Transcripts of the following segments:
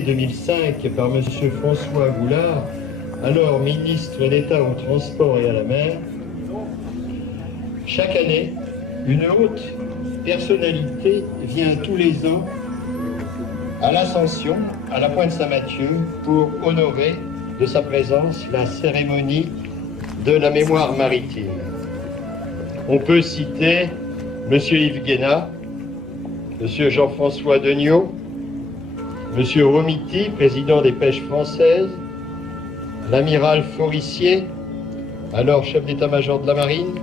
2005 par M. François Goulard, alors ministre d'État au transport et à la mer, chaque année, une haute personnalité vient tous les ans à l'Ascension, à la Pointe Saint-Mathieu, pour honorer de sa présence la cérémonie de la mémoire maritime. On peut citer M. Yves Guénat, M. Jean-François Degnaud, M. Romiti, président des pêches françaises, l'amiral Forissier, alors chef d'état-major de la marine,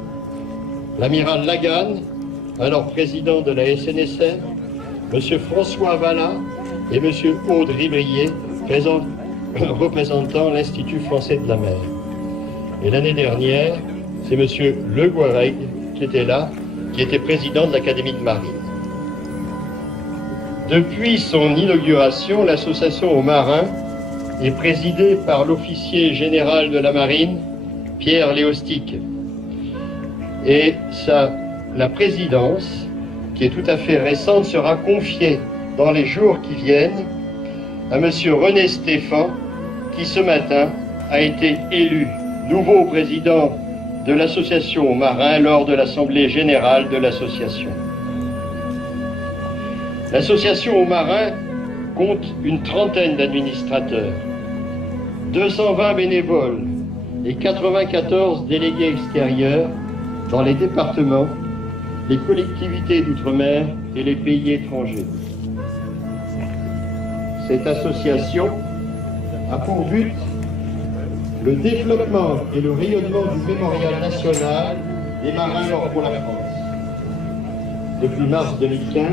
l'amiral Laganne, alors président de la SNSM, M. François Vallat et M. Aude Ribrier, représentant l'Institut français de la mer. Et l'année dernière, c'est M. Le Gouareg qui était là, qui était président de l'Académie de marine. Depuis son inauguration, l'association aux marins est présidée par l'officier général de la marine, Pierre Léostic. Et la présidence, qui est tout à fait récente, sera confiée dans les jours qui viennent à M. René Stéphan, qui ce matin a été élu nouveau président de l'association aux marins lors de l'Assemblée générale de l'association. L'association aux marins compte une trentaine d'administrateurs, 220 bénévoles et 94 délégués extérieurs dans les départements, les collectivités d'outre-mer et les pays étrangers. Cette association a pour but le développement et le rayonnement du mémorial national des marins morts pour la France. Depuis mars 2015,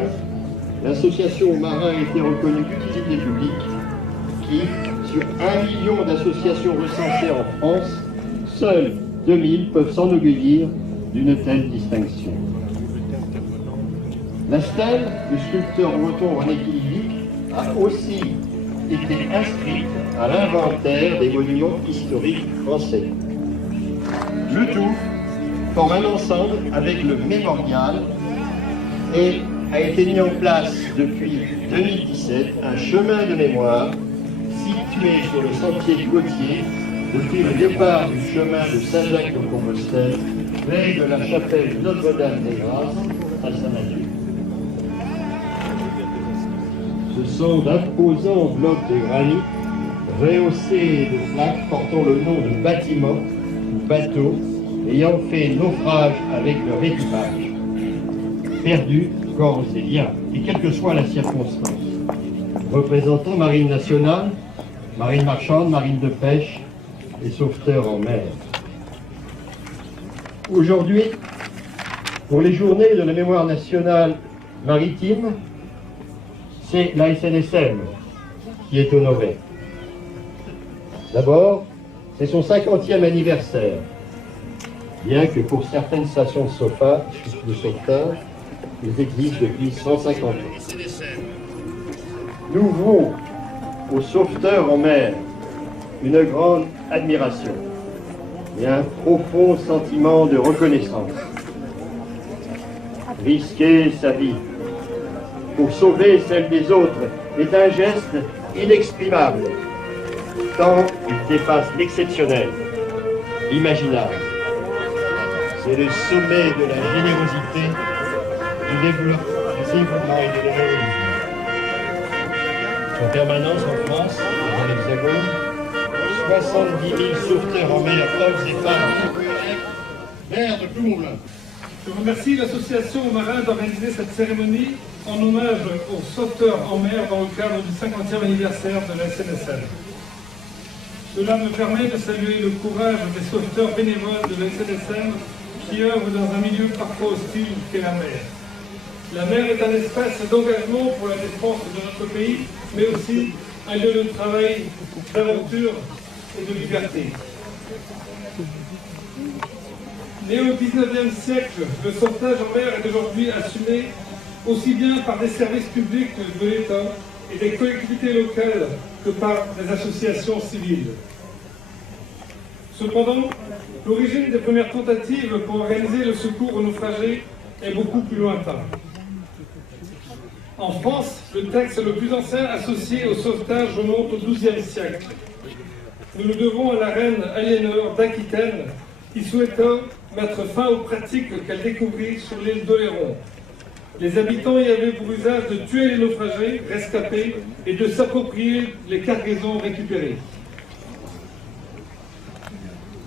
l'association aux marins a été reconnue d'utilité publique qui, sur 1 million d'associations recensées en France, seules 2000 peuvent s'enorgueillir d'une telle distinction. La stèle du sculpteur breton René Kilivic a aussi été inscrite à l'inventaire des monuments historiques français. Le tout forme un ensemble avec le mémorial et a été mis en place depuis 2017 un chemin de mémoire situé sur le sentier Gautier depuis le départ du chemin de Saint-Jacques-de-Compostelle près de la chapelle Notre-Dame-des-Grâces à Saint-Mathieu. Ce sont d'imposants blocs de granit rehaussés de plaques portant le nom de bâtiments ou bateaux ayant fait naufrage avec leur équipage, perdus corps et biens, et quelle que soit la circonstance, représentant marine nationale, marine marchande, marine de pêche et sauveteurs en mer. Aujourd'hui, pour les journées de la mémoire nationale maritime, c'est la SNSM qui est honorée. D'abord, c'est son 50e anniversaire, bien que pour certaines stations de sauvetage, ils existent depuis 150 ans. Nous vouons aux sauveteurs en mer une grande admiration et un profond sentiment de reconnaissance. Risquer sa vie pour sauver celle des autres est un geste inexprimable, tant il dépasse l'exceptionnel, l'imaginable. C'est le sommet de la générosité, du développement et de l'héroïsme. En permanence en France, dans l'Hexagone, 70 000 sauveteurs en mer, hommes et femmes, maire de Ploumoulin. Je remercie l'association aux marins d'organiser cette cérémonie en hommage aux sauveteurs en mer dans le cadre du 50e anniversaire de la SNSM. Cela me permet de saluer le courage des sauveteurs bénévoles de la SNSM qui œuvrent dans un milieu parfois hostile qu'est la mer. La mer est un espace d'engagement pour la défense de notre pays, mais aussi un lieu de travail, d'aventure et de liberté. Né au XIXe siècle, le sauvetage en mer est aujourd'hui assumé aussi bien par des services publics de l'État et des collectivités locales que par des associations civiles. Cependant, l'origine des premières tentatives pour organiser le secours aux naufragés est beaucoup plus lointaine. En France, le texte le plus ancien associé au sauvetage remonte au XIIe siècle. Nous le devons à la reine Aliénor d'Aquitaine, qui souhaitait mettre fin aux pratiques qu'elle découvrit sur l'île d'Oléron. Les habitants y avaient pour usage de tuer les naufragés, rescapés, et de s'approprier les cargaisons récupérées.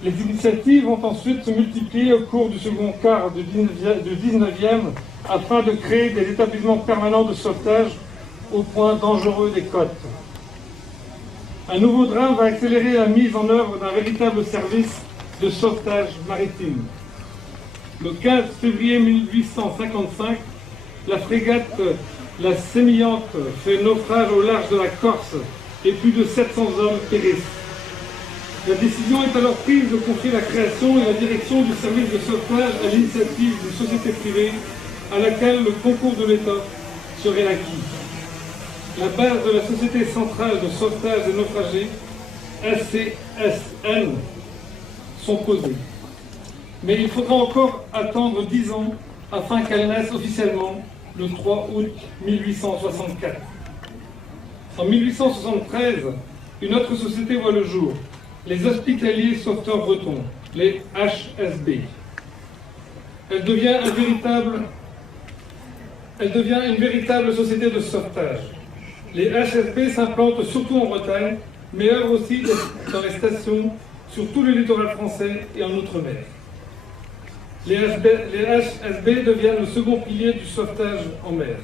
Les initiatives vont ensuite se multiplier au cours du second quart du 19e afin de créer des établissements permanents de sauvetage au point dangereux des côtes. Un nouveau drame va accélérer la mise en œuvre d'un véritable service de sauvetage maritime. Le 15 février 1855, la frégate La Sémillante fait naufrage au large de la Corse et plus de 700 hommes périssent. La décision est alors prise de confier la création et la direction du service de sauvetage à l'initiative d'une société privée à laquelle le concours de l'État serait acquis. La base de la Société centrale de sauvetage des naufragés, SCSN, sont posées. Mais il faudra encore attendre 10 ans afin qu'elle naisse officiellement le 3 août 1864. En 1873, une autre société voit le jour, les Hospitaliers Sauveteurs Bretons, les HSB. Elle devient une véritable société de sauvetage. Les HSB s'implantent surtout en Bretagne, mais œuvrent aussi dans les stations sur tout le littoral français et en Outre-mer. Les HSB deviennent le second pilier du sauvetage en mer.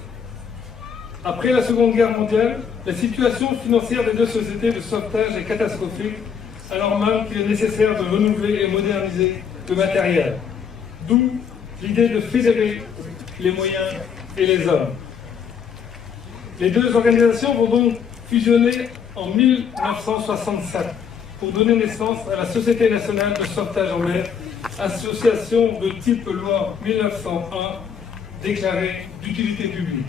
Après la Seconde Guerre mondiale, la situation financière des deux sociétés de sauvetage est catastrophique, alors même qu'il est nécessaire de renouveler et moderniser le matériel. D'où l'idée de fédérer les moyens et les hommes. Les deux organisations vont donc fusionner en 1967 pour donner naissance à la Société nationale de sauvetage en mer, association de type loi 1901 déclarée d'utilité publique.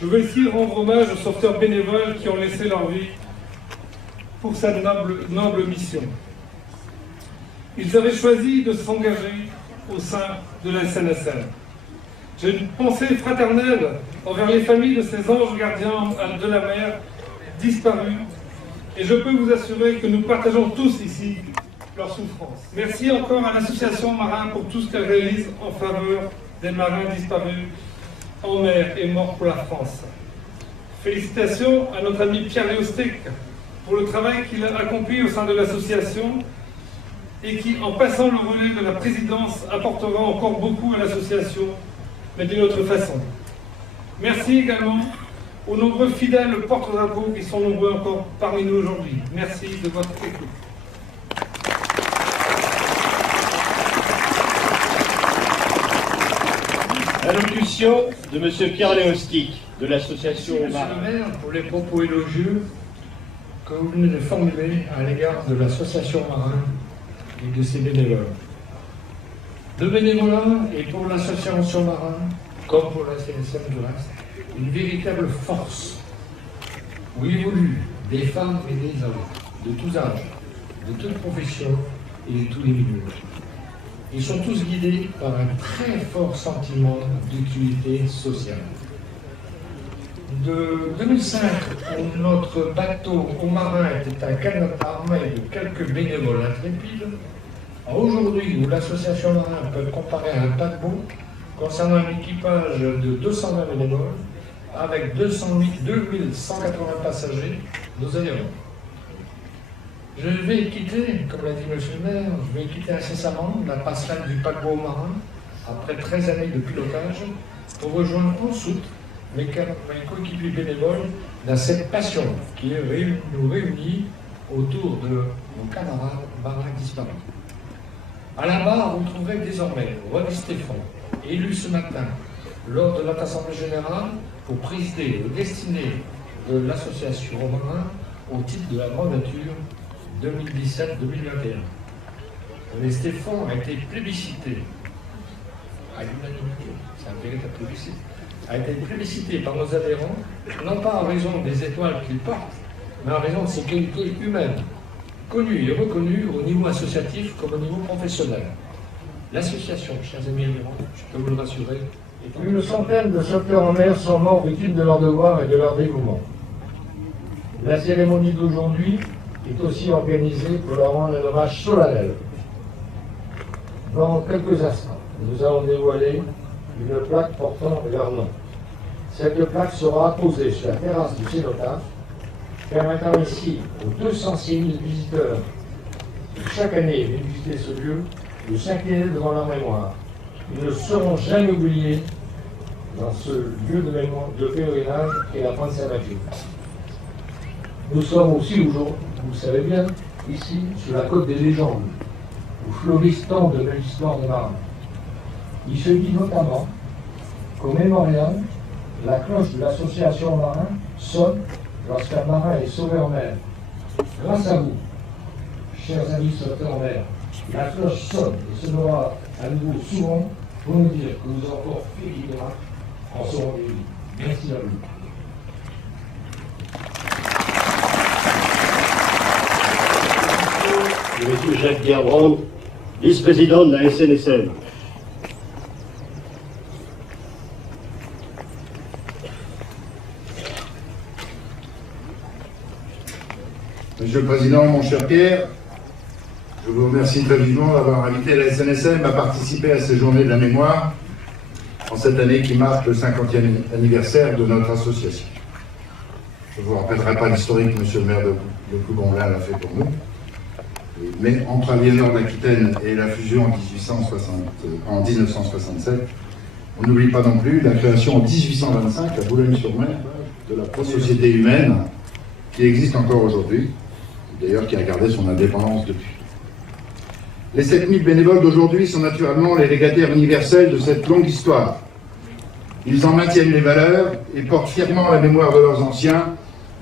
Je veux ici rendre hommage aux sauveteurs bénévoles qui ont laissé leur vie pour cette noble mission. Ils avaient choisi de s'engager au sein de la SNSM. J'ai une pensée fraternelle envers les familles de ces anges gardiens de la mer disparus, et je peux vous assurer que nous partageons tous ici leur souffrance. Merci encore à l'association Marin pour tout ce qu'elle réalise en faveur des marins disparus en mer et morts pour la France. Félicitations à notre ami Pierre Léostic pour le travail qu'il a accompli au sein de l'association et qui, en passant le relais de la présidence, apportera encore beaucoup à l'association, mais d'une autre façon. Merci également aux nombreux fidèles porte-drapeaux qui sont nombreux encore parmi nous aujourd'hui. Merci de votre écoute. Allocution de M. Pierre Léostic, de l'association Marin. Monsieur le maire, pour les propos élogieux que vous venez de formuler à l'égard de l'association Marin et de ses bénévoles. Le bénévolat est pour l'association Marin, comme pour la CNSM du reste, une véritable force où évoluent des femmes et des hommes de tous âges, de toutes professions et de tous les milieux. Ils sont tous guidés par un très fort sentiment d'utilité sociale. De 2005, où notre bateau au marin était un canot armé de quelques bénévoles intrépides, à aujourd'hui où l'association Marin peut comparer à un paquebot concernant un équipage de 220 bénévoles avec 2180 passagers, nous adhérons. Je vais quitter, comme l'a dit M. le maire, je vais quitter incessamment la passerelle du paquebot marin après 13 années de pilotage pour rejoindre ensuite mes coéquipiers bénévoles dans cette passion qui nous réunit autour de nos camarades marins disparus. À la barre, vous trouverez désormais René Stéphane, élu ce matin lors de notre Assemblée générale pour présider les destinées de l'association Marin au titre de la Grande Nature 2017-2021. René Stéphane a été plébiscité à l'unanimité, c'est un véritable plébiscite, a été plébiscité par nos adhérents, non pas en raison des étoiles qu'il porte, mais en raison de ses qualités humaines, connues et reconnues au niveau associatif comme au niveau professionnel. L'association, chers amis adhérents, je peux vous le rassurer, Plus de centaines de sauveteurs en mer sont morts victimes de leur devoir et de leur dévouement. La cérémonie d'aujourd'hui est aussi organisée pour leur rendre un hommage solennel. Dans quelques instants, nous allons dévoiler une plaque portant leur nom. Cette plaque sera apposée sur la terrasse du cénotaphe, permettant ainsi aux 206 000 visiteurs qui chaque année viennent visiter ce lieu de s'incliner devant leur mémoire. Ils ne seront jamais oubliés dans ce lieu de pèlerinage qu'est la Pointe Saint-Mathieu. Nous sommes aussi aujourd'hui, vous le savez bien, ici sur la côte des légendes, où fleurissent tant de belles histoires de marins. Il se dit notamment qu'au mémorial, la cloche de l'association marin sonne lorsqu'un marin est sauvé en mer. Grâce à vous, chers amis sauveteurs en mer, la cloche sonne et sonnera à nouveau souvent pour nous dire que nous avons encore fait du bien en sauvant des vies. Merci à vous. Monsieur Jacques Gerbrand, vice-président de la SNSM. Monsieur le Président, mon cher Pierre, je vous remercie très vivement d'avoir invité la SNSM à participer à ces journées de la mémoire en cette année qui marque le 50e anniversaire de notre association. Je ne vous rappellerai pas l'historique, monsieur le maire de Plougonvelin l'a fait pour nous. Mais entre Aliénor d'Aquitaine et la fusion en 1967, on n'oublie pas non plus la création en 1825 à Boulogne-sur-Mer de la première société humaine qui existe encore aujourd'hui, d'ailleurs qui a gardé son indépendance depuis. Les 7000 bénévoles d'aujourd'hui sont naturellement les légataires universels de cette longue histoire. Ils en maintiennent les valeurs et portent fièrement la mémoire de leurs anciens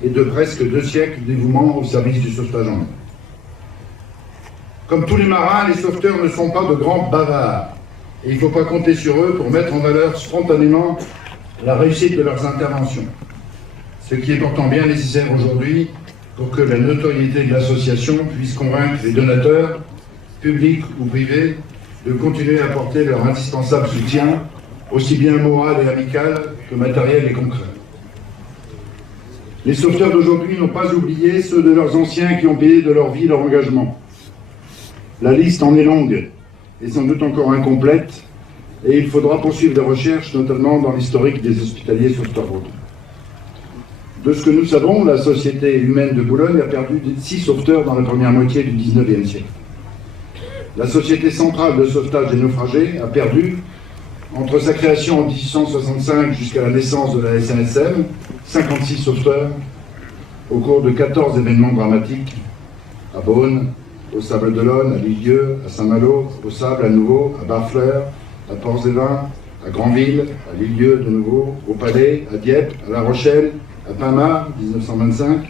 et de presque 2 siècles de dévouement au service du sauvetage en mer. Comme tous les marins, les sauveteurs ne sont pas de grands bavards. Et il ne faut pas compter sur eux pour mettre en valeur spontanément la réussite de leurs interventions. Ce qui est pourtant bien nécessaire aujourd'hui pour que la notoriété de l'association puisse convaincre les donateurs, publics ou privés, de continuer à apporter leur indispensable soutien, aussi bien moral et amical que matériel et concret. Les sauveteurs d'aujourd'hui n'ont pas oublié ceux de leurs anciens qui ont payé de leur vie leur engagement. La liste en est longue et sans doute encore incomplète, et il faudra poursuivre des recherches, notamment dans l'historique des hospitaliers sauveteurs breton. De ce que nous savons, la Société humaine de Boulogne a perdu 6 sauveteurs dans la première moitié du XIXe siècle. La Société centrale de sauvetage des naufragés a perdu, entre sa création en 1865 jusqu'à la naissance de la SNSM, 56 sauveteurs au cours de 14 événements dramatiques à Beaune, au Sable-d'Olonne, à Lisieux, à Saint-Malo, au Sable à nouveau, à Barfleur, à Port-Zévin, à Granville, à Lisieux de nouveau, au Palais, à Dieppe, à La Rochelle, à Pinmar, 1925,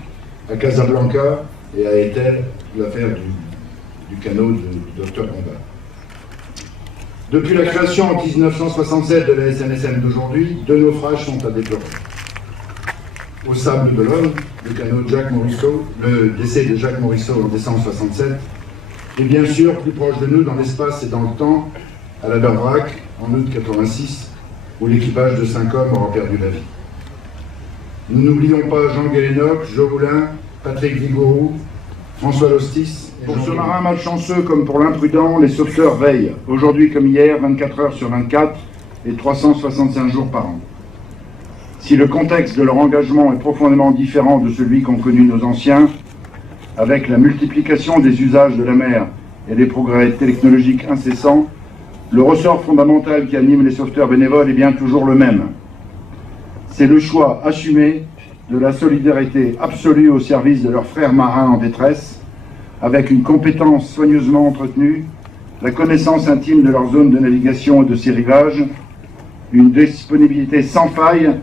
à Casablanca et à Etel, l'affaire du canot du docteur Bombard. Depuis la création en 1967 de la SNSM d'aujourd'hui, 2 naufrages sont à déplorer. Au Sable-d'Olonne, le décès de Jacques Morisseau en décembre 1967, et bien sûr, plus proche de nous dans l'espace et dans le temps, à la Berbrac, en août 1986, où l'équipage de 5 hommes aura perdu la vie. Nous n'oublions pas Jean Guélénoc, Jo Moulin, Patrick Vigourou, François Lostis. Pour ce marin malchanceux comme pour l'imprudent, les sauveteurs veillent, aujourd'hui comme hier, 24 heures sur 24 et 365 jours par an. Si le contexte de leur engagement est profondément différent de celui qu'ont connu nos anciens, avec la multiplication des usages de la mer et les progrès technologiques incessants, le ressort fondamental qui anime les sauveteurs bénévoles est bien toujours le même. C'est le choix assumé de la solidarité absolue au service de leurs frères marins en détresse, avec une compétence soigneusement entretenue, la connaissance intime de leur zone de navigation et de ses rivages, une disponibilité sans faille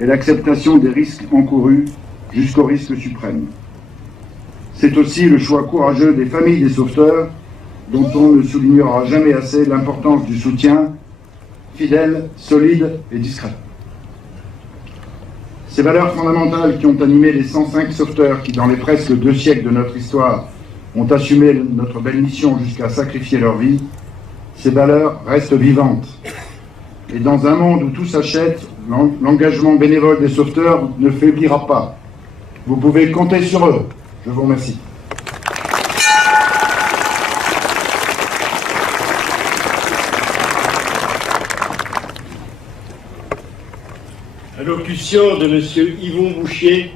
et l'acceptation des risques encourus jusqu'au risque suprême. C'est aussi le choix courageux des familles des sauveteurs, dont on ne soulignera jamais assez l'importance du soutien, fidèle, solide et discret. Ces valeurs fondamentales qui ont animé les 105 sauveteurs qui, dans les presque 2 siècles de notre histoire, ont assumé notre belle mission jusqu'à sacrifier leur vie, ces valeurs restent vivantes. Et dans un monde où tout s'achète, l'engagement bénévole des sauveteurs ne faiblira pas. Vous pouvez compter sur eux. Je vous remercie. Allocution de M. Yvon Bouchier,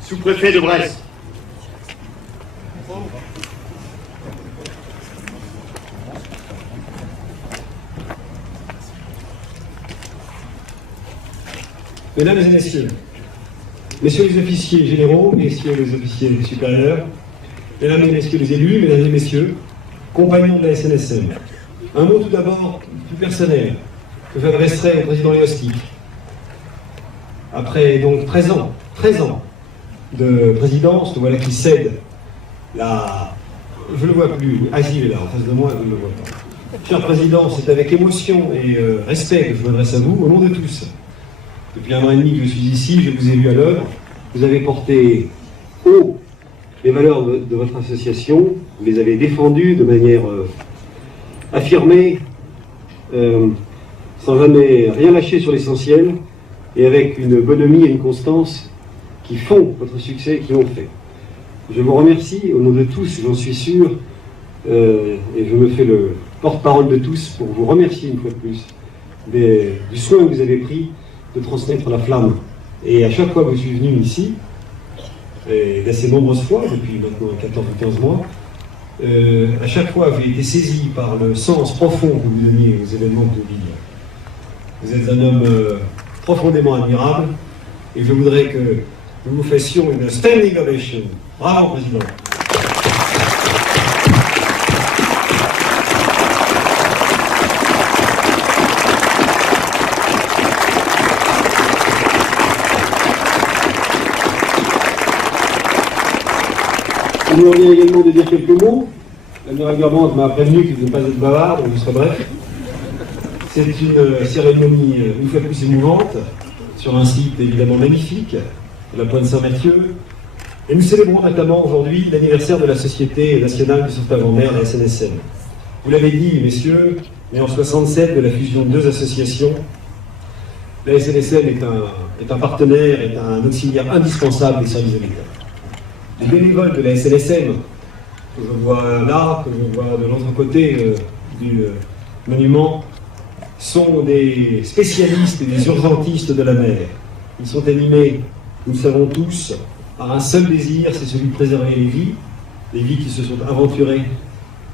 sous-préfet de Brest. Mesdames et messieurs, messieurs les officiers généraux, messieurs les officiers supérieurs, mesdames et messieurs les élus, mesdames et messieurs, compagnons de la SNSM, un mot tout d'abord plus personnel que j'adresserai au président Léostic. Après donc 13 ans de présidence, voilà qui cède la... Je ne le vois plus, Asie est là, en face de moi, je ne le vois pas. Cher président, c'est avec émotion et respect que je m'adresse à vous, au nom de tous. Depuis 1 an et demi que je suis ici, je vous ai vu à l'œuvre, vous avez porté haut les valeurs de votre association, vous les avez défendues de manière affirmée, sans jamais rien lâcher sur l'essentiel, et avec une bonhomie et une constance qui font votre succès, qui l'ont fait. Je vous remercie au nom de tous, j'en suis sûr, et je me fais le porte-parole de tous pour vous remercier une fois de plus du soin que vous avez pris de transmettre la flamme. Et à chaque fois que je suis venu ici, et d'assez nombreuses fois, depuis maintenant 14 ou 15 mois, à chaque fois j'ai été saisi par le sens profond que vous donniez aux événements de vie. Vous êtes un homme profondément admirable, et je voudrais que nous vous fassions une standing ovation. Bravo, Président. Il nous revient également de dire quelques mots. L'admirale Guermantes m'a prévenu qu'il ne devait pas être bavard, donc je serai bref. C'est une cérémonie une fois de plus émouvante, sur un site évidemment magnifique, la Pointe Saint-Mathieu. Et nous célébrons notamment aujourd'hui l'anniversaire de la Société nationale de sauvetage en mer, la SNSM. Vous l'avez dit, messieurs, mais en 67, de la fusion de 2 associations, la SNSM est un partenaire, est un auxiliaire indispensable des services de l'État. Les bénévoles de la SNSM, que je vois là, que je vois de l'autre côté du monument, sont des spécialistes et des urgentistes de la mer. Ils sont animés, nous le savons tous, par un seul désir, c'est celui de préserver les vies qui se sont aventurées,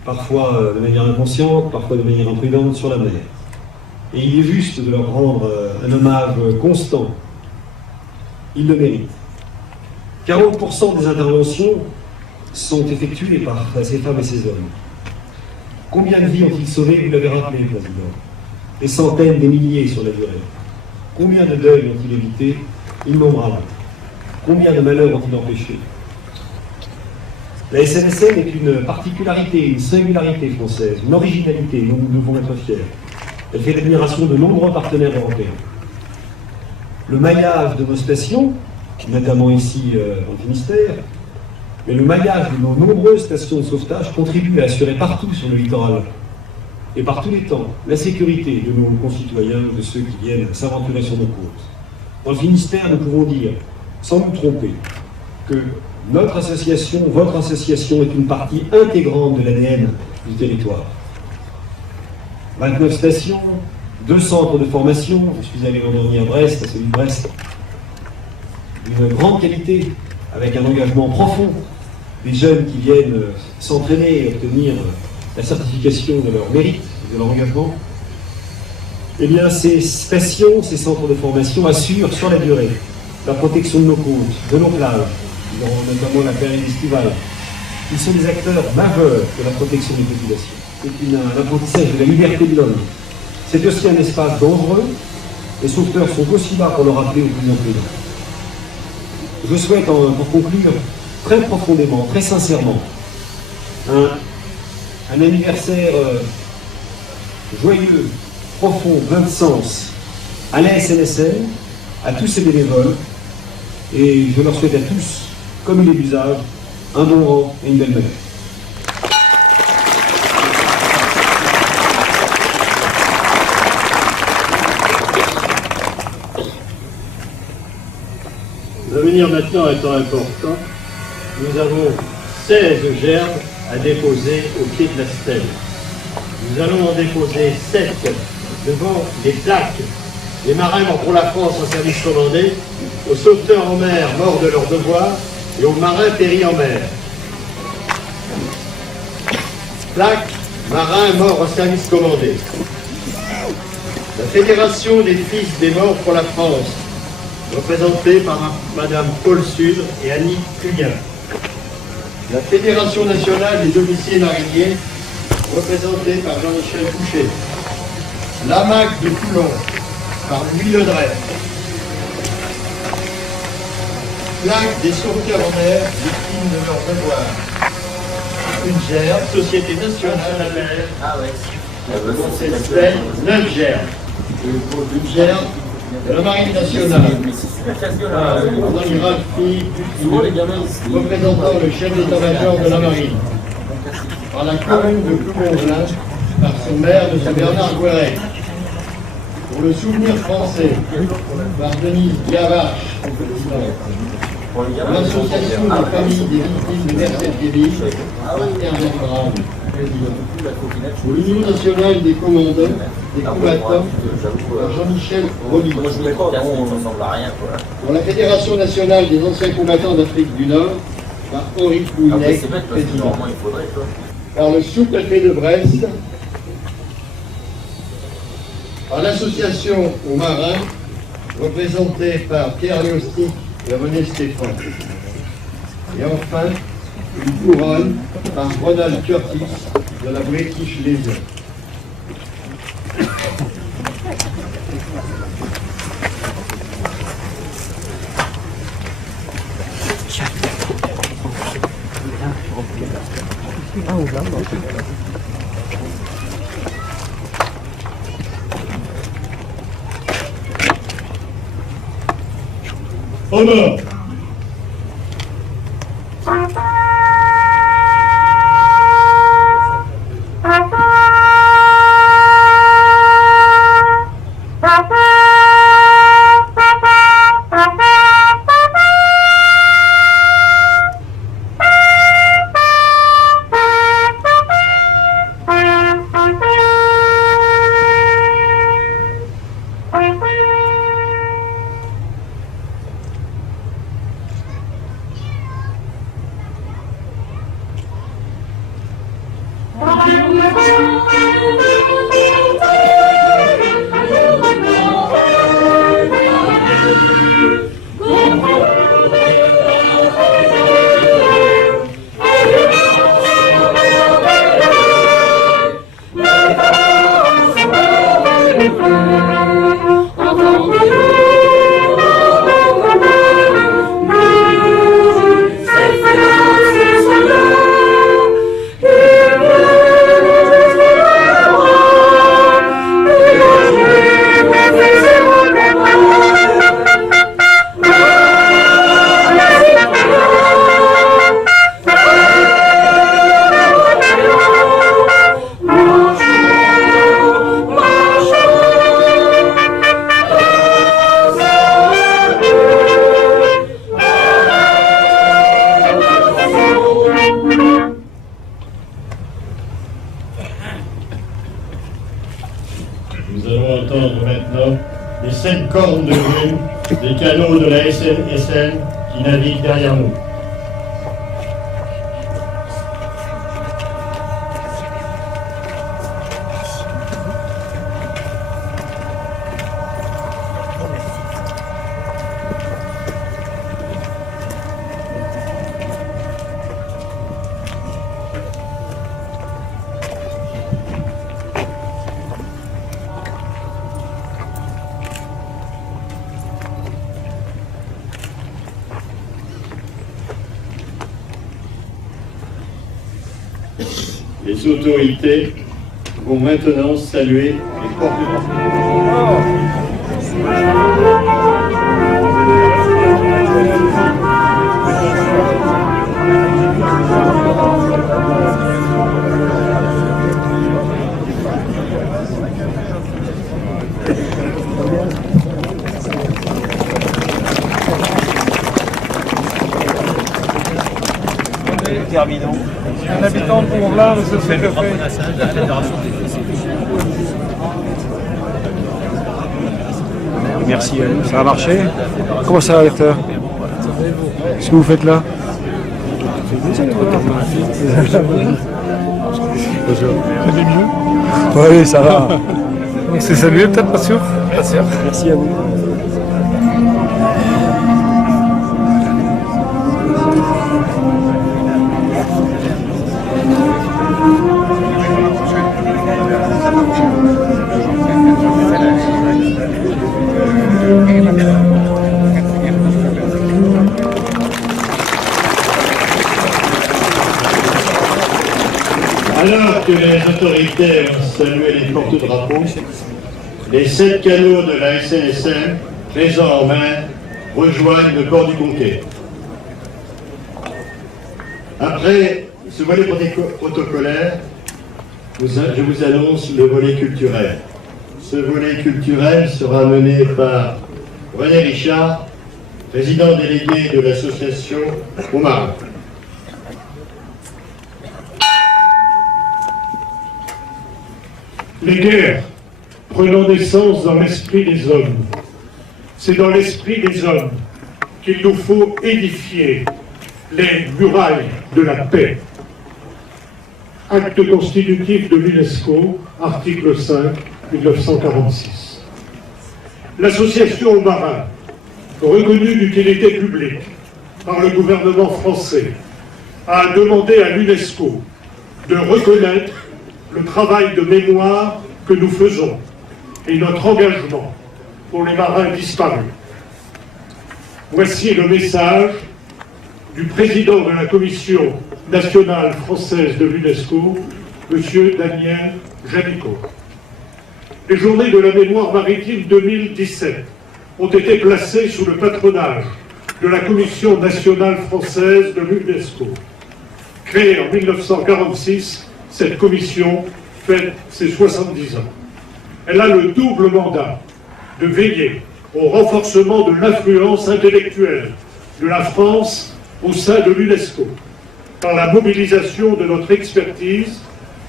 parfois de manière inconsciente, parfois de manière imprudente, sur la mer. Et il est juste de leur rendre un hommage constant. Ils le méritent. 40% des interventions sont effectuées par ces femmes et ces hommes. Combien de vies ont-ils sauvées? Vous l'avez rappelé, Président. Des centaines, des milliers sur la durée. Combien de deuils ont-ils évité? Innombrables. Combien de malheurs ont-ils empêchés? La SNSM est une particularité, une singularité française, une originalité dont nous devons être fiers. Elle fait l'admiration de nombreux partenaires européens. Le maillage de nos stations, notamment ici en Finistère, mais le maillage de nos nombreuses stations de sauvetage contribue à assurer partout sur le littoral et par tous les temps la sécurité de nos concitoyens, de ceux qui viennent s'aventurer sur nos côtes. Dans le Finistère, nous pouvons dire, sans nous tromper, que notre association, votre association, est une partie intégrante de l'ADN du territoire. 29 stations, 2 centres de formation, je suis allé l'an dernier à Brest, à celui de Brest, d'une grande qualité, avec un engagement profond, des jeunes qui viennent s'entraîner et obtenir la certification de leur mérite, de leur engagement. Eh bien, ces stations, ces centres de formation assurent sur la durée la protection de nos côtes, de nos plages, notamment la période estivale. Ils sont des acteurs majeurs de la protection des populations. C'est un apprentissage de la liberté de l'homme. C'est aussi un espace dangereux. Les sauveteurs sont aussi là pour le rappeler au plus en plus. Je souhaite, pour conclure, très profondément, très sincèrement, un anniversaire joyeux, profond, plein de sens à la SNSM, à tous ces bénévoles, et je leur souhaite à tous, comme il est d'usage, un bon vent et une belle mer. venir maintenant à un temps important. Nous avons 16 gerbes à déposer au pied de la stèle. Nous allons en déposer 7 devant les plaques des marins morts pour la France en service commandé, aux sauveteurs en mer morts de leur devoir et aux marins péris en mer. Plaque, marins morts en service commandé. La Fédération des fils des morts pour la France, représentée par Madame Paul Sud et Annie Cuyen. La Fédération nationale des officiers mariniers, représentée par Jean-Michel Couchet. L'AMAC de Toulon, par Louis Ledret. Plaque des sauveteurs en mer, victimes de leur devoir. Une gerbe, Société nationale à mer. Ah ouais. Cette stèle, 9 gerbes. Une gerbe de la Marine nationale. En graphie représentant le chef d'état-major de la Marine. Par la commune de Plougonvelin, par son maire, M. Bernard Guéret. Pour le souvenir français, par Denise Gavache, l'association des familles des victimes de Merced-Guéry, par Herbert Braun, président. Pour l'Union nationale des commandants, des combattants, par Jean-Michel Romy. Pour la Fédération nationale des anciens combattants d'Afrique du Nord, par Henri Pouinet, président. Par le sous-préfet de Brest, par l'association aux marins, représentée par Pierre Léostic et René Stéphane. Et enfin, une couronne par Ronald Curtis de la British Legion. Honneur. Nous allons entendre maintenant les 7 cornes de lune des canots de la SNSL qui naviguent derrière nous. Les autorités vont maintenant saluer les porte-drapeaux. terminons. Un habitant de Bourlin, monsieur le sous-préfet. Merci. Ça a marché? Comment ça va, Lecteur? Qu'est-ce que vous faites là? Oui, ça va. On s'est salué peut-être, pas sûr? Pas sûr. Merci à vous. Alors que les autorités ont salué les porte-drapeaux, les 7 canaux de la SNSM, présents en main, rejoignent le port du Conquet. Après ce volet protocolaire, je vous annonce le volet culturel. Ce volet culturel sera mené par René Richard, président délégué de l'association Au Marin. Les guerres prenant naissance dans l'esprit des hommes, c'est dans l'esprit des hommes qu'il nous faut édifier les murailles de la paix. Acte constitutif de l'UNESCO, article 5, 1946. L'association Au Marin, reconnue d'utilité publique par le gouvernement français, a demandé à l'UNESCO de reconnaître le travail de mémoire que nous faisons et notre engagement pour les marins disparus. Voici le message du président de la Commission nationale française de l'UNESCO, M. Daniel Janico. Les Journées de la mémoire maritime 2017 ont été placées sous le patronage de la Commission nationale française de l'UNESCO. Créée en 1946, cette commission fête ses 70 ans. Elle a le double mandat de veiller au renforcement de l'influence intellectuelle de la France au sein de l'UNESCO, par la mobilisation de notre expertise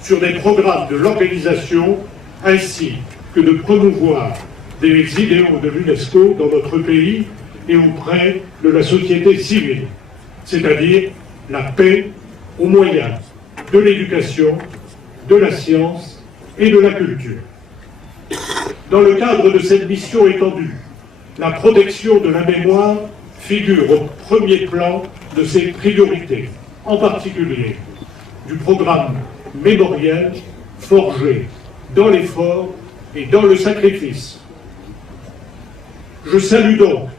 sur des programmes de l'organisation, ainsi que de promouvoir des idéaux de l'UNESCO dans notre pays et auprès de la société civile, c'est-à-dire la paix au moyen de l'éducation, de la science et de la culture. Dans le cadre de cette mission étendue, la protection de la mémoire figure au premier plan de ses priorités, en particulier du programme mémoriel forgé dans l'effort et dans le sacrifice. Je salue donc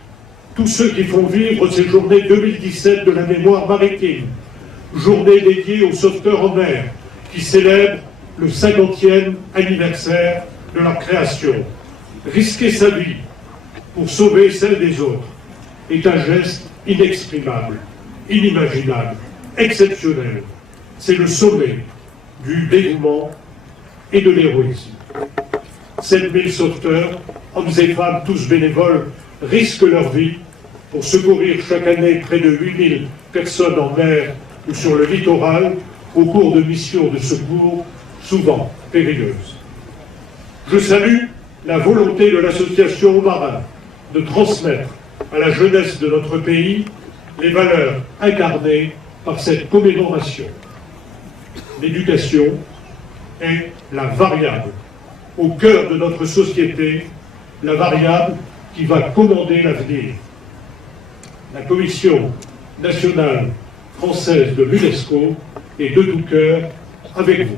tous ceux qui font vivre ces journées 2017 de la mémoire maritime, journée dédiée aux sauveteurs en mer, qui célèbrent le 50e anniversaire de leur création. Risquer sa vie pour sauver celle des autres est un geste inexprimable, inimaginable, exceptionnel. C'est le sommet du dévouement et de l'héroïsme. 7000 sauveteurs, hommes et femmes, tous bénévoles, risquent leur vie pour secourir chaque année près de 8000 personnes en mer ou sur le littoral au cours de missions de secours souvent périlleuses. Je salue la volonté de l'association Au Marin de transmettre à la jeunesse de notre pays les valeurs incarnées par cette commémoration. L'éducation est la variable au cœur de notre société, la variable qui va commander l'avenir. La Commission nationale française de l'UNESCO est de tout cœur avec vous.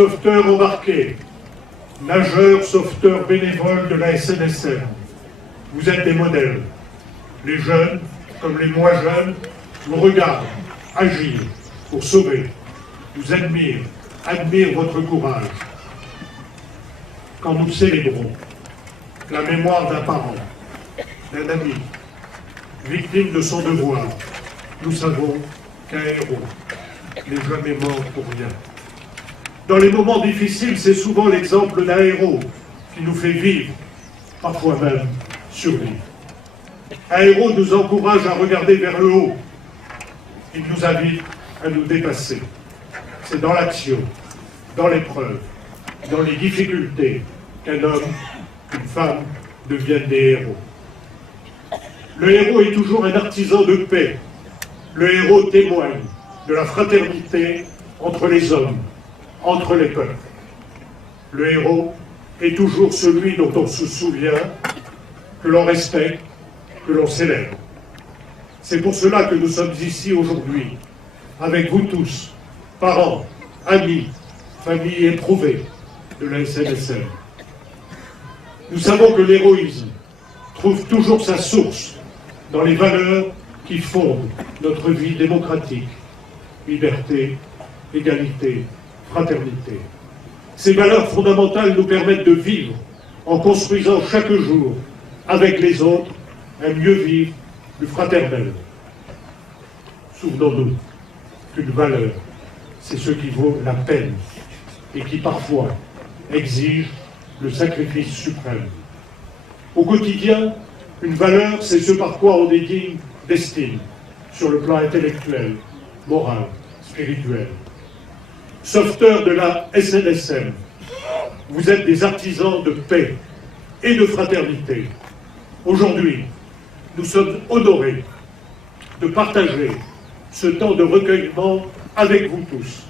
sauveteurs embarqués, nageurs, sauveteurs bénévoles de la SNSM, vous êtes des modèles. Les jeunes, comme les moins jeunes, vous regardent agir pour sauver, vous admirent votre courage. Quand nous célébrons la mémoire d'un parent, d'un ami, victime de son devoir, nous savons qu'un héros n'est jamais mort pour rien. Dans les moments difficiles, c'est souvent l'exemple d'un héros qui nous fait vivre, parfois même survivre. Un héros nous encourage à regarder vers le haut. Il nous invite à nous dépasser. C'est dans l'action, dans l'épreuve, dans les difficultés qu'un homme, une femme deviennent des héros. Le héros est toujours un artisan de paix. Le héros témoigne de la fraternité entre les hommes, entre les peuples. Le héros est toujours celui dont on se souvient, que l'on respecte, que l'on célèbre. C'est pour cela que nous sommes ici aujourd'hui, avec vous tous, parents, amis, familles éprouvées de la SNSM. Nous savons que l'héroïsme trouve toujours sa source dans les valeurs qui fondent notre vie démocratique, liberté, égalité, fraternité. Ces valeurs fondamentales nous permettent de vivre en construisant chaque jour avec les autres un mieux vivre plus fraternel. Souvenons-nous qu'une valeur, c'est ce qui vaut la peine et qui parfois exige le sacrifice suprême. Au quotidien, une valeur, c'est ce par quoi on est digne d'estime, sur le plan intellectuel, moral, spirituel. Sauveteurs de la SNSM, vous êtes des artisans de paix et de fraternité. Aujourd'hui, nous sommes honorés de partager ce temps de recueillement avec vous tous,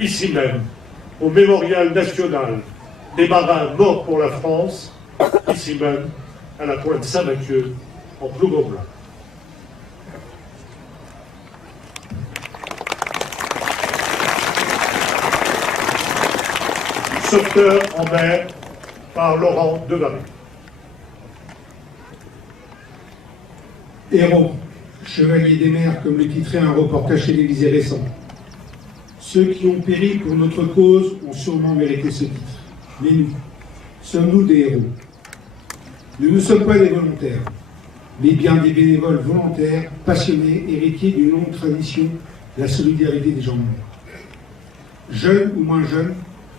ici même, au Mémorial national des marins morts pour la France, ici même, à la pointe Saint-Mathieu, en Plougomblin. Sauveteur en mer par Laurent Devary. Héros, chevaliers des mers, comme le titrait un reportage télévisé récent. Ceux qui ont péri pour notre cause ont sûrement mérité ce titre. Mais nous, sommes-nous des héros? Nous ne sommes pas des volontaires, mais bien des bénévoles volontaires, passionnés, héritiers d'une longue tradition de la solidarité des gens de mer. Jeunes ou moins jeunes,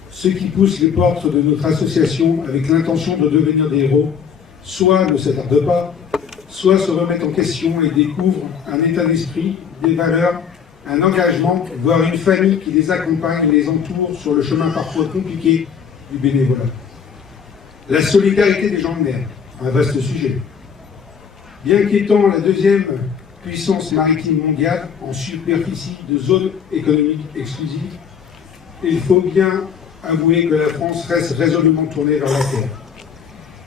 ceux qui poussent les portes de notre association avec l'intention de devenir des héros, soit ne s'attardent pas, soit se remettent en question et découvrent un état d'esprit, des valeurs, un engagement, voire une famille qui les accompagne et les entoure sur le chemin parfois compliqué du bénévolat. La solidarité des gens de mer, un vaste sujet. Bien qu'étant la deuxième puissance maritime mondiale en superficie de zone économique exclusive, il faut bien avouer que la France reste résolument tournée vers la terre.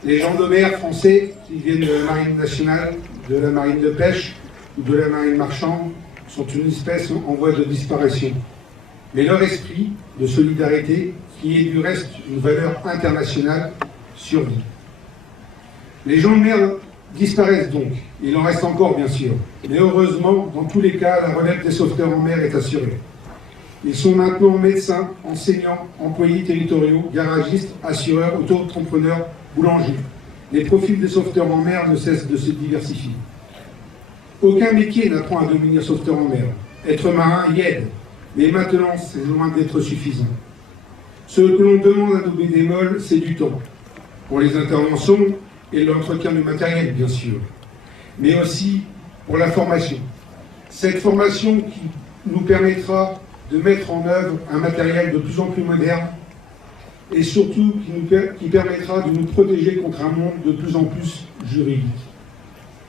Les gens de mer français, qui viennent de la marine nationale, de la marine de pêche ou de la marine marchande, sont une espèce en voie de disparition. Mais leur esprit de solidarité, qui est du reste une valeur internationale, survit. Les gens de mer disparaissent donc. Il en reste encore, bien sûr. Mais heureusement, dans tous les cas, la relève des sauveteurs en mer est assurée. Ils sont maintenant médecins, enseignants, employés territoriaux, garagistes, assureurs, auto-entrepreneurs, boulangers. Les profils des sauveteurs en mer ne cessent de se diversifier. Aucun métier n'apprend à devenir sauveteur en mer. Être marin y aide, mais maintenant c'est loin d'être suffisant. Ce que l'on demande à nos bénévoles, c'est du temps. Pour les interventions et l'entretien du matériel, bien sûr. Mais aussi pour la formation. Cette formation qui nous permettra de mettre en œuvre un matériel de plus en plus moderne et surtout qui permettra de nous protéger contre un monde de plus en plus juridique.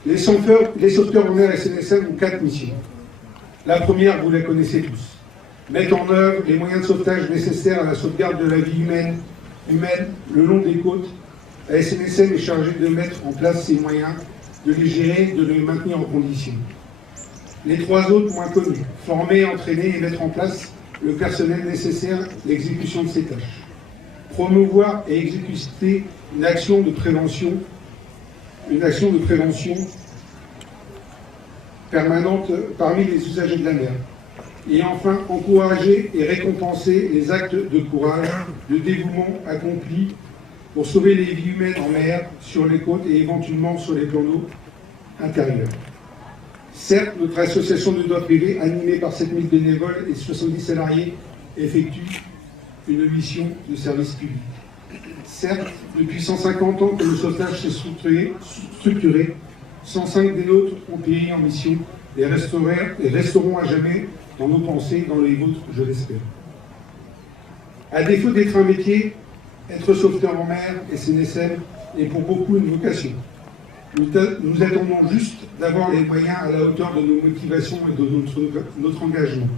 Les sauveteurs en mer SNSM ont 4 missions. La première, vous la connaissez tous. Mettre en œuvre les moyens de sauvetage nécessaires à la sauvegarde de la vie humaine le long des côtes. La SNSM est chargée de mettre en place ces moyens, de les gérer, de les maintenir en condition. Les 3 autres moins connus, former, entraîner et mettre en place le personnel nécessaire à l'exécution de ces tâches. Promouvoir et exécuter une action de prévention permanente parmi les usagers de la mer. Et enfin, encourager et récompenser les actes de courage, de dévouement accomplis pour sauver les vies humaines en mer, sur les côtes et éventuellement sur les plans d'eau intérieurs. Certes, notre association de droit privé, animée par 7000 bénévoles et 70 salariés, effectue une mission de service public. Certes, depuis 150 ans que le sauvetage s'est structuré, 105 des nôtres ont péri en mission et resteront à jamais dans nos pensées, dans les vôtres, je l'espère. À défaut d'être un métier, être sauveteur en mer et SNSM est pour beaucoup une vocation. Nous attendons juste d'avoir les moyens à la hauteur de nos motivations et de notre engagement.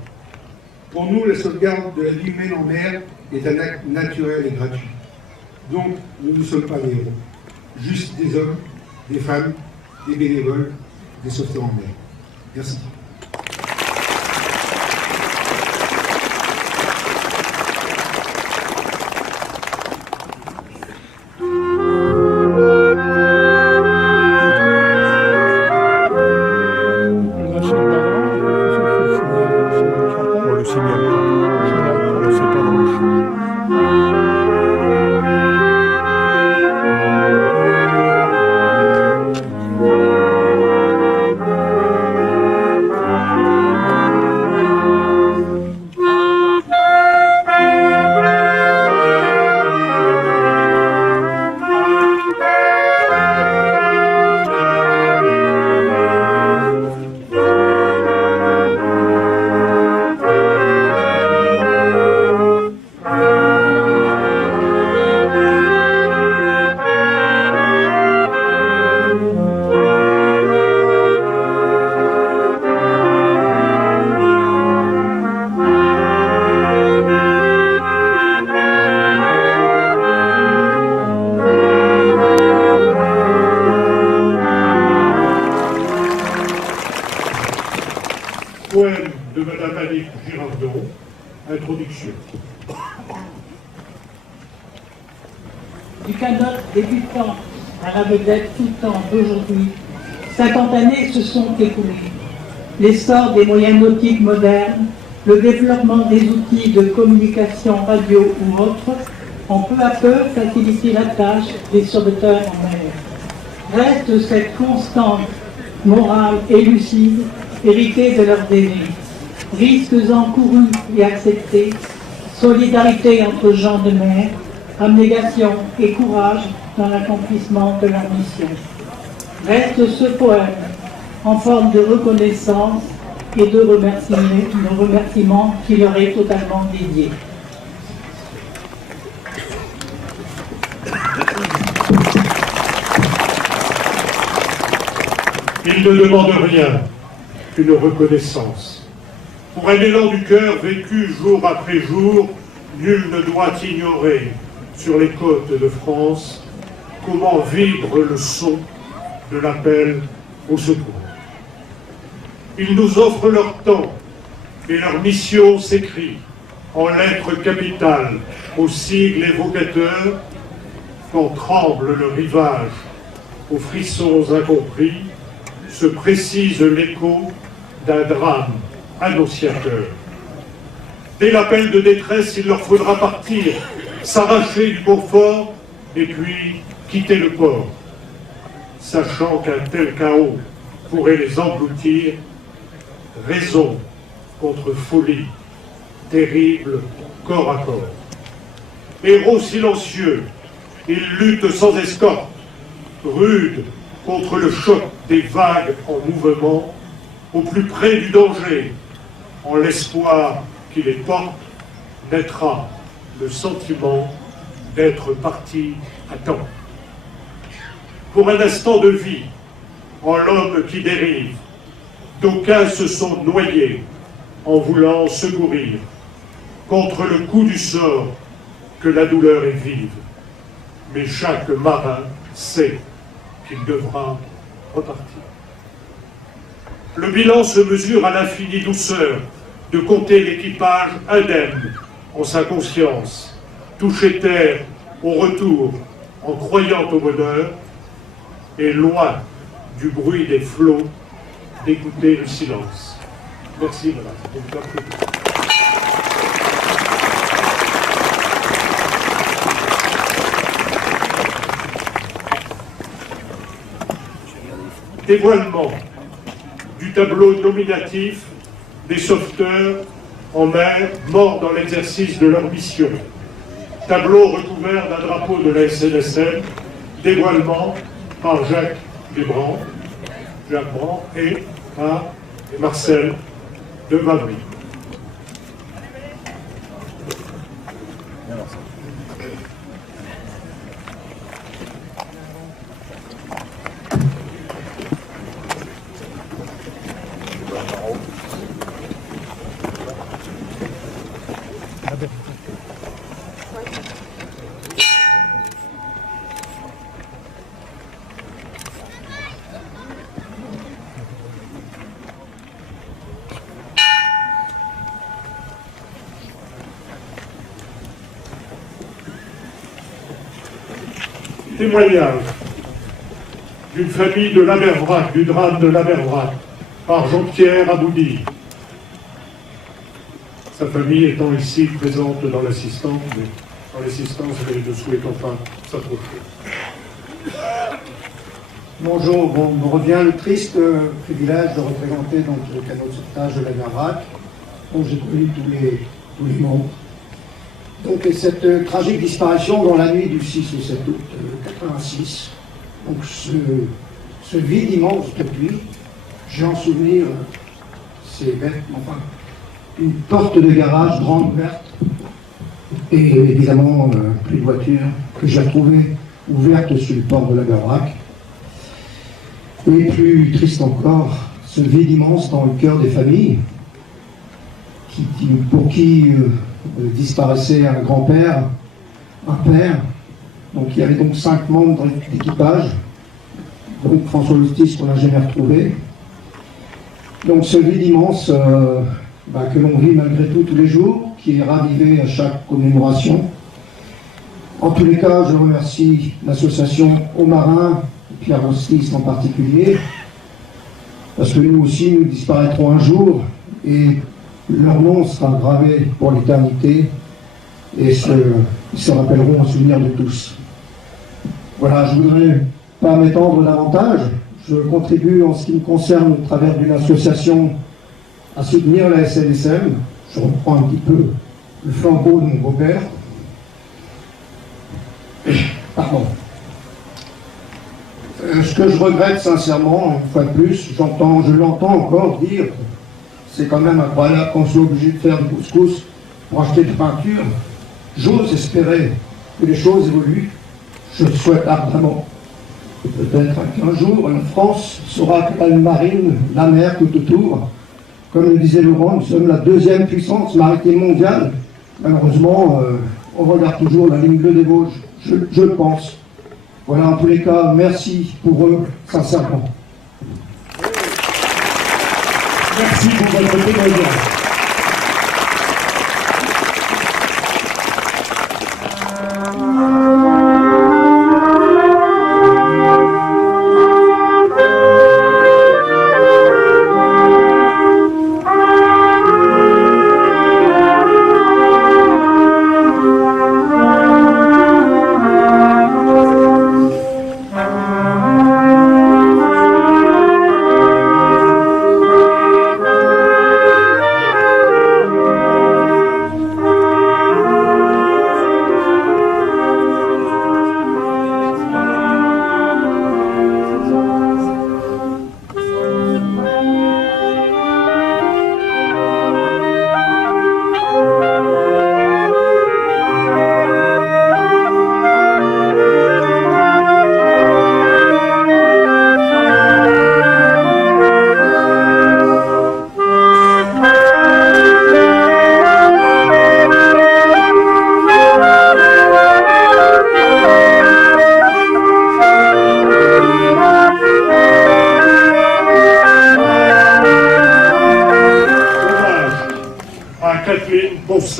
Pour nous, la sauvegarde de la vie humaine en mer est un acte naturel et gratuit. Donc, nous ne sommes pas des héros, juste des hommes, des femmes, des bénévoles, des sauveteurs en mer. Merci. Poème de Madame Annick Girardon, introduction. Du canot débutant à la vedette tout le temps d'aujourd'hui, 50 années se sont écoulées. L'essor des moyens nautiques modernes, le développement des outils de communication radio ou autres, ont peu à peu facilité la tâche des sauveteurs en mer. Reste cette constante morale et lucide héritée de leurs aînés. Risques encourus et acceptés, solidarité entre gens de mer, abnégation et courage dans l'accomplissement de leur mission. Reste ce poème en forme de reconnaissance et de remerciement qui leur est totalement dédié. Il ne demande rien qu'une reconnaissance. Pour un élan du cœur vécu jour après jour, nul ne doit ignorer sur les côtes de France comment vibre le son de l'appel au secours. Ils nous offrent leur temps et leur mission s'écrit en lettres capitales aux sigles évocateurs quand tremble le rivage aux frissons incompris se précise l'écho d'un drame annonciateur. Dès l'appel de détresse, il leur faudra partir, s'arracher du confort et puis quitter le port, sachant qu'un tel chaos pourrait les engloutir. Raison contre folie, terrible corps à corps. Héros silencieux, ils luttent sans escorte, rudes contre le choc des vagues en mouvement, au plus près du danger, en l'espoir qui les porte, naîtra le sentiment d'être parti à temps. Pour un instant de vie, en l'homme qui dérive, d'aucuns se sont noyés en voulant secourir contre le coup du sort que la douleur est vive. Mais chaque marin sait qu'il devra repartir. Le bilan se mesure à l'infinie douceur de compter l'équipage indemne en sa conscience, toucher terre au retour en croyant au bonheur, et loin du bruit des flots, d'écouter le silence. Merci, madame. Dévoilement du tableau nominatif des sauveteurs en mer morts dans l'exercice de leur mission. Tableau recouvert d'un drapeau de la SNSM, dévoilement par Jacques Brand et par Marcel de Vavry. Témoignage d'une famille de la mer Vrac, du drame de la mer Vrac, par Jean-Pierre Aboudi. Sa famille étant ici présente dans l'assistance, mais elle ne souhaite enfin s'approcher. Bonjour, bon, me revient le triste privilège de représenter donc, le canot de sauvetage de la mer Vrac, dont j'ai connu tous les membres. Donc cette tragique disparition dans la nuit du 6 au 7 août 86, donc ce vide immense depuis, j'ai en souvenir ces bêtes, enfin, une porte de garage grande ouverte, et évidemment plus de voiture, que j'ai trouvée ouverte sur le port de la mer Vrac. Et plus triste encore, ce vide immense dans le cœur des familles, pour qui disparaissait un grand-père, un père. Donc il y avait donc 5 membres d'équipage, donc François Lustis qu'on n'a jamais retrouvé. Donc ce vide immense que l'on vit malgré tout tous les jours, qui est ravivé à chaque commémoration. En tous les cas, je remercie l'association Aux Marins, Pierre Lustis en particulier, parce que nous aussi, nous disparaîtrons un jour, et leur nom sera gravé pour l'éternité et ils se rappelleront en souvenir de tous. Voilà, je ne voudrais pas m'étendre davantage. Je contribue en ce qui me concerne au travers d'une association à soutenir la SNSM. Je reprends un petit peu le flambeau de mon beau-père. Pardon. Ce que je regrette sincèrement, une fois de plus, je l'entends encore dire, c'est quand même incroyable qu'on soit obligé de faire du couscous pour acheter de peinture. J'ose espérer que les choses évoluent. Je le souhaite ardemment. Peut-être qu'un jour, la France saura que la marine, la mer tout autour. Comme le disait Laurent, nous sommes la 2e puissance maritime mondiale. Malheureusement, on regarde toujours la ligne bleue des Vosges. Je le pense. Voilà, en tous les cas, merci pour eux, sincèrement. Merci pour votre témoignage.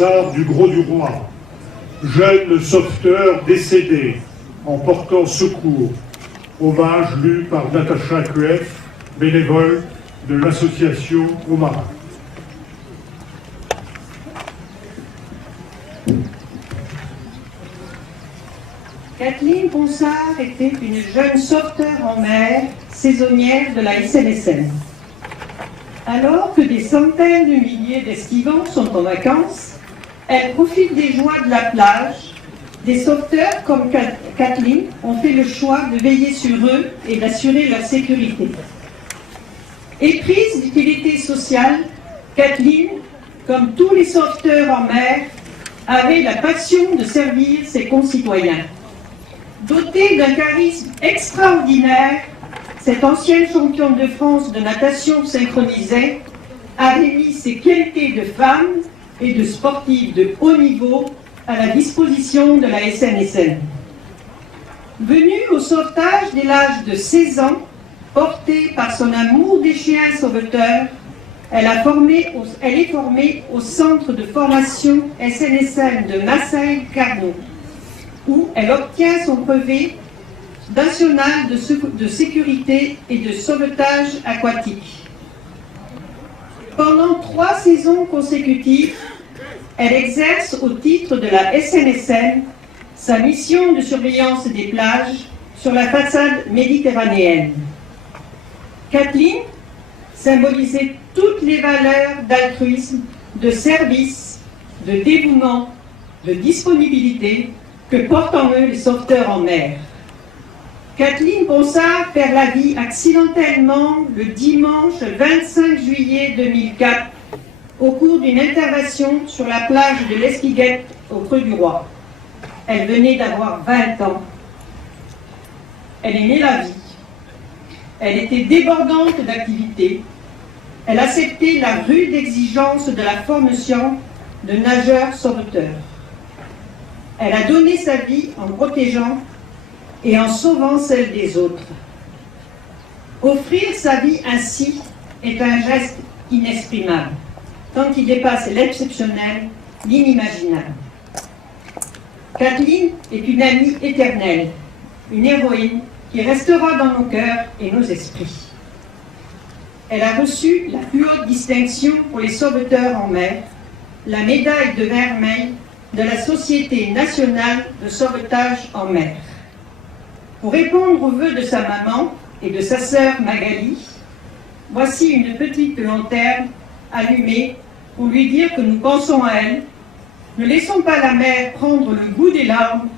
Brassard du Gros-du-Roi, jeune sauveteur décédé en portant secours. Hommage lu par Natacha Kuef, bénévole de l'association aux marins. Kathleen Ponsard était une jeune sauveteur en mer, saisonnière de la SNSM. Alors que des centaines de milliers d'esquivants sont en vacances, elle profite des joies de la plage. Des sauveteurs comme Kathleen ont fait le choix de veiller sur eux et d'assurer leur sécurité. Éprise d'utilité sociale, Kathleen, comme tous les sauveteurs en mer, avait la passion de servir ses concitoyens. Dotée d'un charisme extraordinaire, cette ancienne championne de France de natation synchronisée avait mis ses qualités de femme et de sportive de haut niveau à la disposition de la SNSM. Venue au sauvetage dès l'âge de 16 ans, portée par son amour des chiens sauveteurs, elle est formée au centre de formation SNSM de Marseille-Carnot, où elle obtient son brevet national de sécurité et de sauvetage aquatique. Pendant 3 saisons consécutives, elle exerce au titre de la SNSM sa mission de surveillance des plages sur la façade méditerranéenne. Kathleen symbolisait toutes les valeurs d'altruisme, de service, de dévouement, de disponibilité que portent en eux les sauveteurs en mer. Kathleen Ponsard perd la vie accidentellement le dimanche 25 juillet 2004 au cours d'une intervention sur la plage de l'Esquiguette au Creux du Roi. Elle venait d'avoir 20 ans. Elle aimait la vie. Elle était débordante d'activité. Elle acceptait la rude exigence de la formation de nageur sauveteur. Elle a donné sa vie en protégeant et en sauvant celle des autres. Offrir sa vie ainsi est un geste inexprimable, tant il dépasse l'exceptionnel, l'inimaginable. Kathleen est une amie éternelle, une héroïne qui restera dans nos cœurs et nos esprits. Elle a reçu la plus haute distinction pour les sauveteurs en mer, la médaille de vermeil de la Société nationale de sauvetage en mer. Pour répondre aux vœux de sa maman et de sa sœur Magali, voici une petite lanterne allumée pour lui dire que nous pensons à elle. Ne laissons pas la mer prendre le goût des larmes,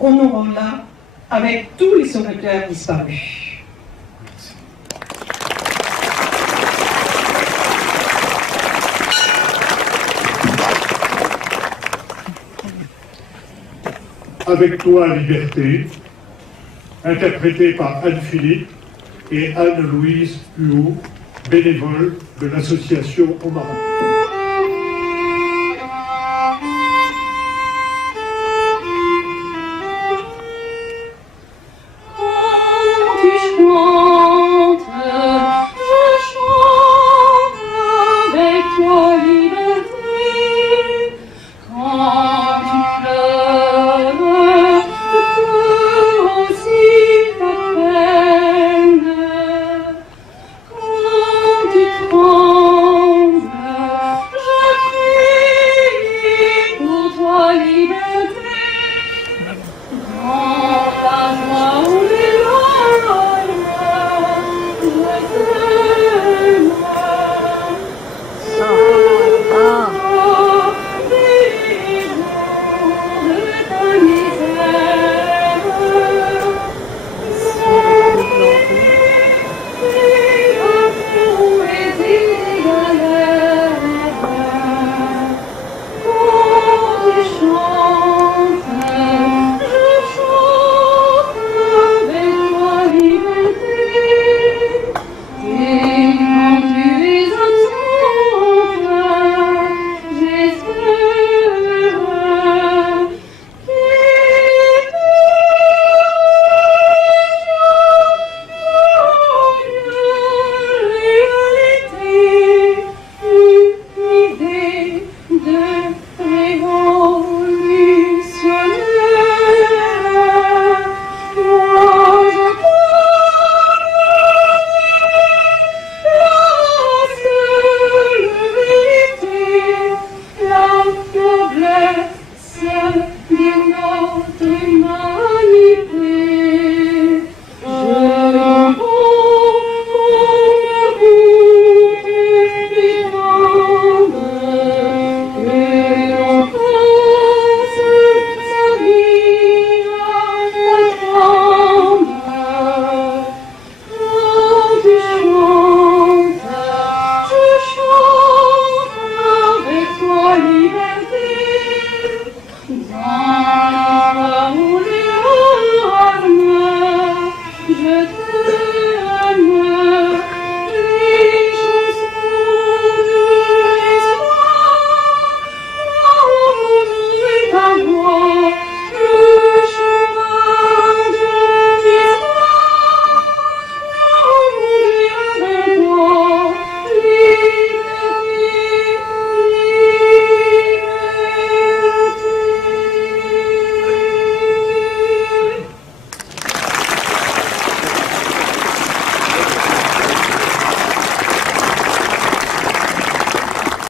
honorons-la avec tous les sauveteurs disparus. Avec toi, liberté, interprété par Anne-Philippe et Anne-Louise Huot, bénévole de l'association aux marins. Dans